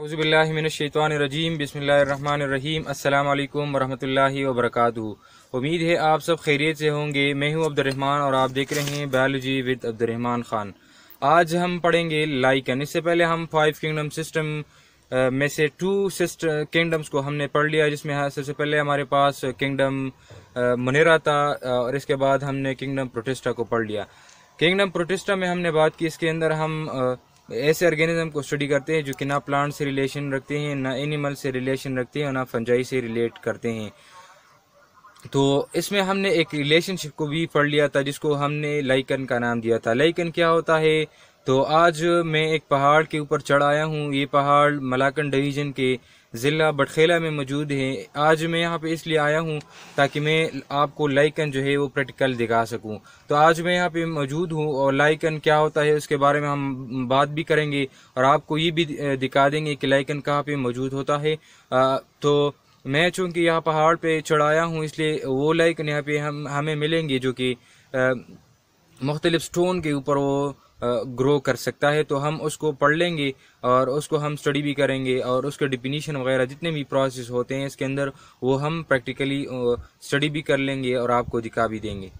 औज़ुबिल्लाहिमिनश्शैतानिर्रजीम बिस्मिल्लाहिर्रहमानिर्रहीम अस्सलामु अलैकुम वरहमतुल्लाहि वबरकातुहू। उम्मीद है आप सब खैरियत से होंगे। मैं हूं अब्दुर्रहमान और आप देख रहे हैं बायोलॉजी विद अब्दुर्रहमान खान। आज हम पढ़ेंगे लाइकन। इससे पहले हम 5 किंगडम सिस्टम में से 2 किंगडम्स को हमने पढ़ लिया, जिसमें सबसे पहले हमारे पास किंगडम मोनेरा था और इसके बाद हमने किंगडम प्रोटिस्टा को पढ़ लिया। किंगडम प्रोटिस्टा में हमने बात की, इसके अंदर हम ऐसे ऑर्गेनिज्म को स्टडी करते हैं जो कि ना प्लांट से रिलेशन रखते हैं, ना एनिमल से रिलेशन रखते हैं और ना फंजाई से रिलेट करते हैं। तो इसमें हमने एक रिलेशनशिप को भी पढ़ लिया था जिसको हमने लाइकन का नाम दिया था। लाइकन क्या होता है? तो आज मैं एक पहाड़ के ऊपर चढ़ आया हूँ। ये पहाड़ मलाकन डिवीज़न के ज़िला बटखेला में मौजूद है। आज मैं यहाँ पे इसलिए आया हूँ ताकि मैं आपको लाइकन जो है वो प्रैक्टिकल दिखा सकूँ। तो आज मैं यहाँ पे मौजूद हूँ और लाइकन क्या होता है उसके बारे में हम बात भी करेंगे और आपको ये भी दिखा देंगे कि लाइकन कहाँ पे मौजूद होता है। तो मैं चूँकि यहाँ पहाड़ पे चढ़ाया हूँ इसलिए वो लाइकन यहाँ पे हमें मिलेंगे जो कि मुख्तलिफ स्टोन के ऊपर वो ग्रो कर सकता है। तो हम उसको पढ़ लेंगे और उसको हम स्टडी भी करेंगे और उसके डिफिनीशन वगैरह जितने भी प्रोसेस होते हैं इसके अंदर वो हम प्रैक्टिकली स्टडी भी कर लेंगे और आपको दिखा भी देंगे।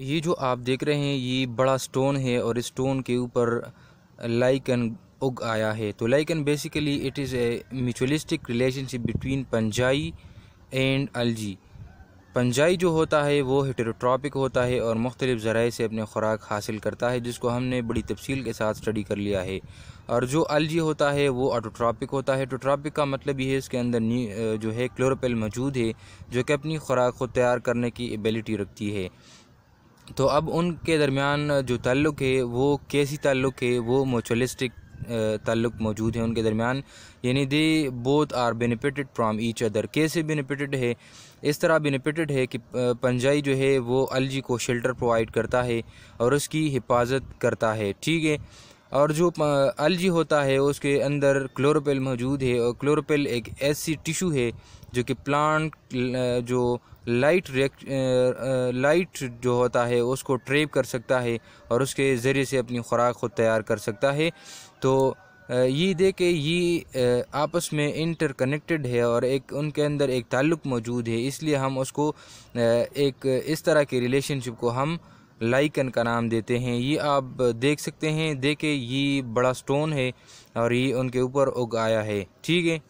ये जो आप देख रहे हैं ये बड़ा स्टोन है और इस स्टोन के ऊपर लाइकन उग आया है। तो lichen basically it is a mutualistic relationship between fungi and algae. Fungi जो होता है वो हेटेरोट्रॉपिक होता है और मुख्तलिफ ज़राए से अपने खुराक हासिल करता है, जिसको हमने बड़ी तफसील के साथ स्टडी कर लिया है। और जो अलजी होता है वो ऑटोट्रॉपिक होता है। ऑटोट्रॉपिक का मतलब ये है इसके अंदर जो है क्लोरोफिल मौजूद है जो कि अपनी खुराक खुद तैयार करने की एबिलिटी रखती है। तो अब उनके दरमियान जो ताल्लुक़ है वो कैसी ताल्लुक़ है? वो म्यूचुअलिस्टिक ताल्लुक़ मौजूद है उनके दरमियान, यानी they both are benefited from each other. कैसे बेनिफिटेड है? इस तरह बेनिफिटेड है कि पंजाई जो है वो अलजी को शेल्टर प्रोवाइड करता है और उसकी हिफाजत करता है, ठीक है। और जो अलजी होता है उसके अंदर क्लोरोफिल मौजूद है और क्लोरोफिल एक ऐसी टिश्यू है जो कि प्लांट जो लाइट जो होता है उसको ट्रैप कर सकता है और उसके ज़रिए से अपनी खुराक खुद तैयार कर सकता है। तो ये देखे ये आपस में इंटरकनेक्टेड है और एक उनके अंदर एक ताल्लुक़ मौजूद है, इसलिए हम उसको एक इस तरह के रिलेशनशिप को हम लाइकन का नाम देते हैं। ये आप देख सकते हैं, देखे ये बड़ा स्टोन है और ये उनके ऊपर उग आया है, ठीक है।